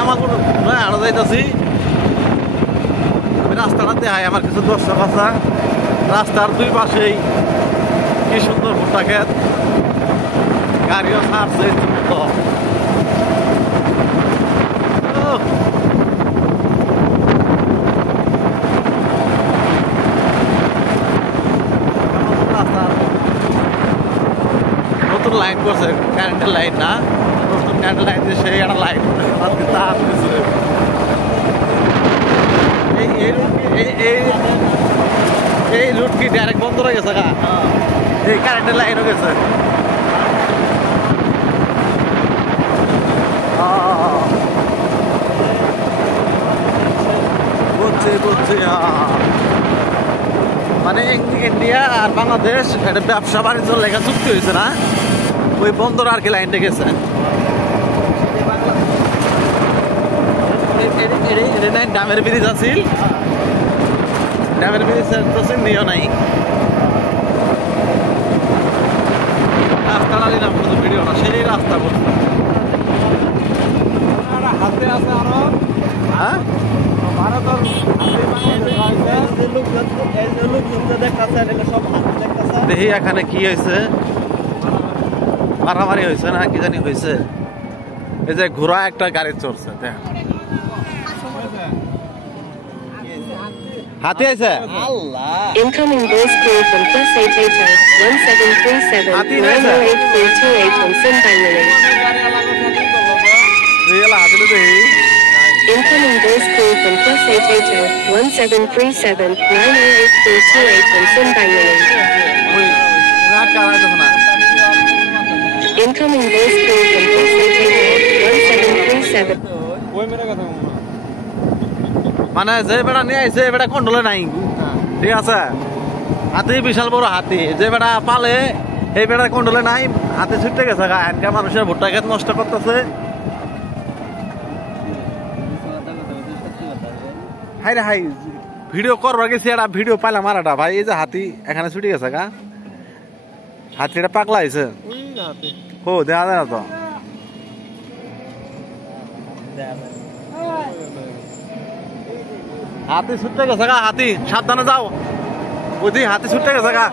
কামালপুর আরো যাইতেছি রাস্তাটা দেখায় আমার কিছু দর্শক আছে রাস্তার দুই পাশেই কি সুন্দর ভুট্টা ক্ষেত গাড়িও ছাড়ছে নতুন লাইন করছে কারেন্টের লাইন না নতুন কারেন্টের লাইন দিয়ে সেই একটা লাইন তার এই রুট কি ডাইরেক্ট বন্ধ হয়ে গেছে গা এই কারেন্টের লাইন হয়ে গেছে বুঝছি বুঝছি মানে ইন্ডিয়া আর বাংলাদেশ এটা ব্যবসা বাণিজ্য লেখা চুক্তি হয়েছে না ওই বন্দর আর কি লাইনটা গেছে ডামের ব্রিজ আছিল ডামের ব্রিজ তো চিন্তিও নাই রাস্তাটা দিলাম শুধু ভিডিও না সেই রাস্তা করছে হাতে আছে আরো হ্যাঁ দেখি এখানে কি হয়েছে মারামারি হয়েছে না কি জানি হয়েছে এই যে ঘোড়া একটা গাড়ি চড়ছে দেখ হাতি আছে Incoming voice call from +88 1737 908 on Simbangaling. Incoming voice call from +88 1737 908 on Simbangaling. Incoming voice call from +88 1737. মানে যে বেড়া নিয়ে আইছে বেড়া কন্ট্রোলে নাই ঠিক আছে হাতি বিশাল বড় হাতি যে বেড়া পালে এই বেড়া কন্ট্রোলে নাই হাতি ছুটতে গেছে এনকা মানুষের ভুট্টা ক্ষেত নষ্ট করতেছে হাই রে হাই ভিডিও করবার গেছি একটা ভিডিও পাইলাম আর একটা ভাই এই যে হাতি এখানে ছুটে গেছে গা হাতিটা পাগলা হয়েছে ও দেখা যায় না তো হাতি ছুটতে গেছে গা হাতি সাবধানে যাও বুঝি হাতি ছুটতে গেছে গা